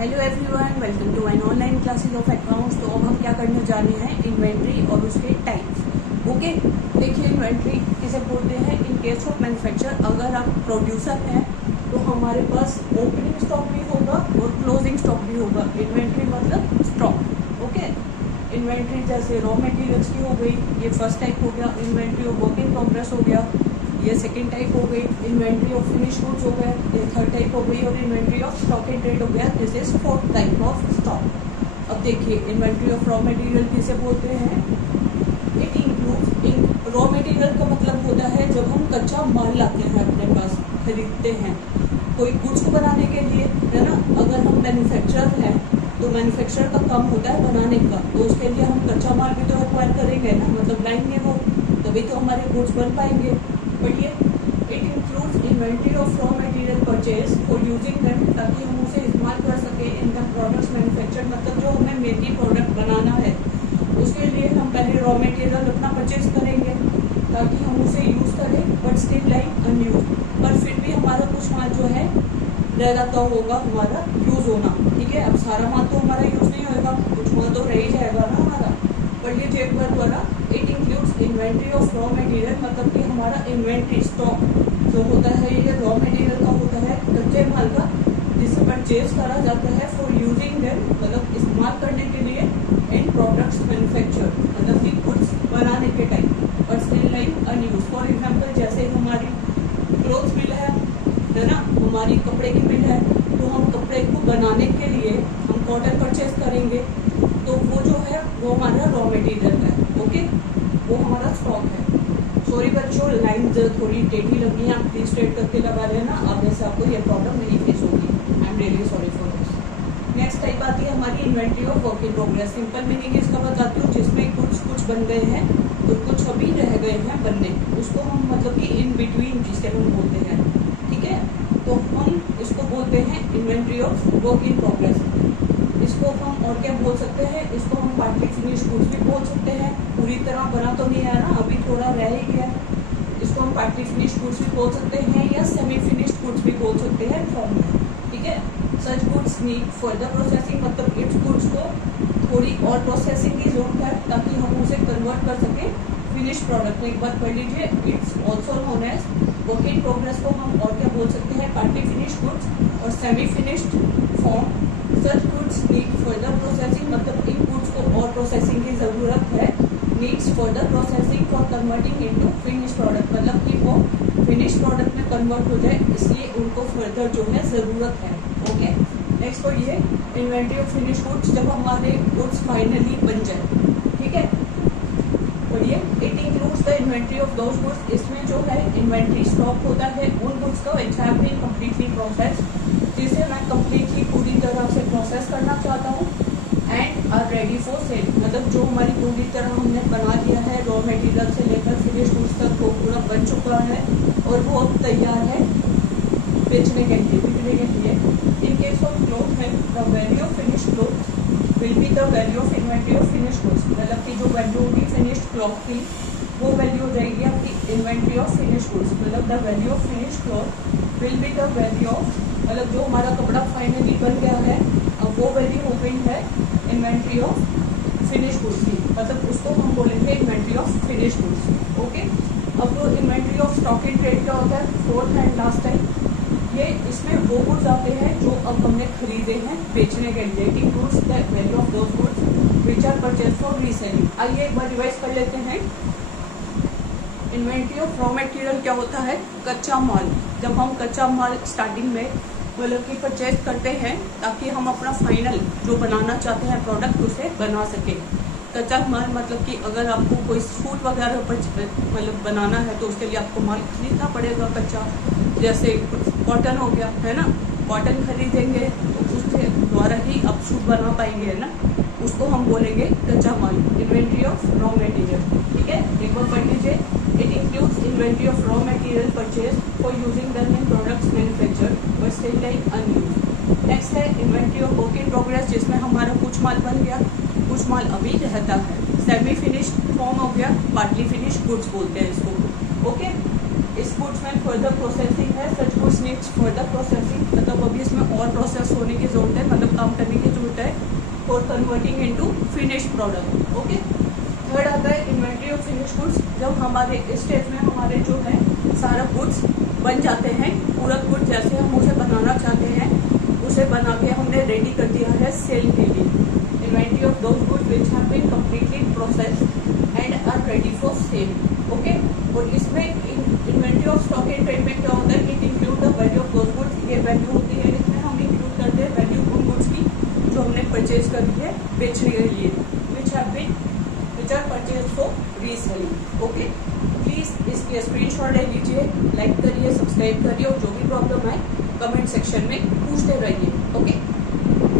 Hello everyone, welcome to an online classes of accounts. तो अब हम क्या करने जा रहे हैं, इन्वेंट्री और उसके टाइप्स। ओके, देखिए इन्वेंट्री किसे बोलते हैं। इन केस ऑफ मैन्युफैक्चर, अगर आप प्रोड्यूसर हैं तो हमारे पास ओपनिंग स्टॉक भी होगा और क्लोजिंग स्टॉक भी होगा। इन्वेंट्री मतलब स्टॉक। ओके, इन्वेंट्री जैसे रॉ मटेरियल्स की हो गई, ये फर्स्ट टाइप हो गया। Inventory of work in progress हो गया, ये सेकेंड टाइप हो गई। इन्वेंट्री ऑफ फिनिश गुड्स हो गया, ये थर्ड टाइप हो गई। और inventory of stock in trade हो गया, this is fourth type of stock. अब देखिए इन्वेंट्री ऑफ रॉ मटेरियल किसे बोलते हैं। It includes in raw material का मतलब होता है जब हम कच्चा माल लाते हैं अपने पास, खरीदते हैं कोई गुड्स को बनाने के लिए, है ना। अगर हम मैन्युफैक्चरर हैं तो मैन्युफैक्चरर का काम होता है बनाने का, तो उसके लिए हम कच्चा माल भी तो एक्वायर करेंगे ना, मतलब लाएंगे वो, तभी तो हमारे गुड्स बन पाएंगे। बट ये it includes inventory of raw material purchase for using them, ताकि हम उसे इस्तेमाल कर सके इन द प्रोडक्ट्स मैन्युफैक्चर। मतलब जो हमें मेनली प्रोडक्ट बनाना है उसके लिए हम पहले रॉ मटेरियल अपना परचेज करेंगे ताकि हम उसे यूज़ करें, बट स्टिल लाइक अनयूज। पर फिर भी हमारा कुछ माल जो है रह जाता होगा हमारा यूज़ होना, ठीक है। अब सारा माल तो हमारा यूज़ नहीं होगा, कुछ माल तो रह ही जाएगा ना हमारा। पर ये चेक कर द्वारा it includes inventory of raw material, मतलब कि हमारा इन्वेंट्री स्टॉक जो होता है ये रॉ मटेरियल का होता है, कच्चे माल का, जिसे परचेज करा जाता है फॉर यूजिंग देम, मतलब इस्तेमाल करने के लिए इन प्रोडक्ट्स मैन्युफैक्चर, मतलब कि गुड्स बनाने के टाइम, और still like unused. For example जैसे हमारी क्लोथ मिल है ना, हमारी कपड़े की मिल है, तो हम कपड़े को बनाने के लिए हम कॉटन परचेज करेंगे, तो वो जो है वो हमारा रॉ मटेरियल है। ओके, वो हमारा स्टॉक है। सॉरी बच्चों, लाइन थोड़ी टेढ़ी लगी है, आप प्लीज स्ट्रेट करके लगा लेना, अब ऐसे आपको ये प्रॉब्लम नहीं फेस होगी। I am really sorry for this. Next type आती है हमारी inventory of work in progress. Simple meaning इसका बताती हूँ, जिसमें कुछ बन गए हैं और कुछ अभी रह गए हैं बनने, उसको हम मतलब कि इन बिटवीन जिसे हम बोलते हैं, ठीक है। तो हम इसको बोलते हैं inventory of work in progress. इसको हम और क्या बोल सकते हैं, इसको हम पार्टली फिनिश गुड्स भी बोल सकते हैं। पूरी तरह बना तो नहीं है ना, अभी थोड़ा रह ही गया। इसको हम पार्टली फिनिश गुड्स भी बोल सकते हैं या सेमी फिनिश्ड गुड्स भी बोल सकते हैं फॉर्म में, ठीक है। सच गुड्स नीड फर्दर प्रोसेसिंग, मतलब इट्स गुड्स को थोड़ी और प्रोसेसिंग की जरूरत है ताकि हम उसे कन्वर्ट कर सकें फिनिश प्रोडक्ट में। एक बार पढ़ लीजिए, it's also known as work in progress को हम और क्या बोल सकते हैं, पार्टली फिनिश गुड्स और semi finished form. Such goods need further processing, मतलब इन गुड्स को और प्रोसेसिंग की ज़रूरत है। Needs further processing for converting into finish product, मतलब कि वो फिनिश प्रोडक्ट में कन्वर्ट हो जाए, इसलिए उनको फर्दर जो है ज़रूरत है। ओके, नेक्स्ट पढ़िए इन्वेंट्री ऑफ फिनिश गुड्स, जब हमारे गुड्स फाइनली बन जाए, ठीक है। पढ़िए it includes the inventory of those goods, इसमें जो है इन्वेंट्री स्टॉक होता है उन गुड्स का which have been completely process, जिसे मैं कंप्लीटली पूरी तरह से प्रोसेस करना चाहता हूँ, and are ready for sale, मतलब जो हमारी पूरी तरह हमने बना लिया है रॉ मटेरियल से लेकर फिनिश गुड्स तक, वो पूरा बन चुका है और वो अब तैयार है बेचने के लिए, बिकने के लिए। इन केस ऑफ क्लोथ है the value of finish cloth will be the value of inventory of finish goods, मतलब कि जो वैल्यू होगी फिनिश्ड क्लॉथ की वो वैल्यू हो जाएगी आपकी इन्वेंट्री ऑफ फिनिश गुड्स, मतलब the value of finish cloth will be the value of, मतलब जो हमारा कपड़ा फाइनली बन गया है अब वो वैल्यू हो गई है इन्वेंट्री ऑफ फिनिश गुड्स की, मतलब उसको हम बोलेंगे inventory of finish goods. Okay, अब तो inventory of stock in trade क्या होता है, फोर्थ एंड लास्ट टाइम, ये इसमें वो गुड्स आते हैं जो अब हमने खरीदे हैं बेचने के लिए। It includes the value of those goods which are purchase for reselling. आइए एक बार रिवाइज कर लेते हैं। इन्वेंट्री ऑफ रॉ मटेरियल क्या होता है, कच्चा माल। जब हम कच्चा माल स्टार्टिंग में मतलब कि परचेज करते हैं ताकि हम अपना फाइनल जो बनाना चाहते हैं प्रोडक्ट उसे बना सकें। कच्चा माल मतलब कि अगर आपको कोई सूट वगैरह मतलब बनाना है तो उसके लिए आपको माल खरीदना पड़ेगा कच्चा, जैसे कॉटन हो गया, है ना। कॉटन खरीदेंगे तो उसके द्वारा ही आप सूट बना पाएंगे, है ना, उसको हम बोलेंगे कच्चा माल, इन्वेंट्री ऑफ रॉ मटेरियल, ठीक है। एक बार पढ़ लीजिए, it includes inventory of raw material purchase for using them in products manufacture but still like unused. Next है inventory of work in progress, जिसमें हमारा कुछ माल बन गया, कुछ माल अभी रहता है। सेमी फिनिश्ड फॉर्म हो गया, पार्टली फिनिश्ड गुड्स बोलते हैं इसको। ओके, इस गुड्स में फर्दर प्रोसेसिंग है, such goods needs further processing, मतलब अभी इसमें और प्रोसेस होने की जरूरत है, मतलब काम करने की जरूरत है for converting into finished product. Okay, third आता है इन्वेंट्री ऑफ फिनिश गुड्स। जब हमारे इस स्टेज में हमारे जो है सारा गुड्स बन जाते हैं, पूरा गुड जैसे हम उसे बनाना चाहते हैं उसे बना के हमने रेडी कर दिया है सेल के लिए। Inventory of those goods which have been completely processed and are ready for sale. Okay, और इसमें inventory of stock and trade में क्या होता है, it include the value of those goods. ये वैल्यू होती है, इसमें हम इंक्लूड करते हैं वैल्यू उन गुड्स की जो हमने परचेज करी है बेचने के लिए, which are purchase for reselling. Okay, please इसकी स्क्रीनशॉट ले लीजिए, लाइक करिए, सब्सक्राइब करिए और जो भी प्रॉब्लम है कमेंट सेक्शन में पूछते रहिए। ओके।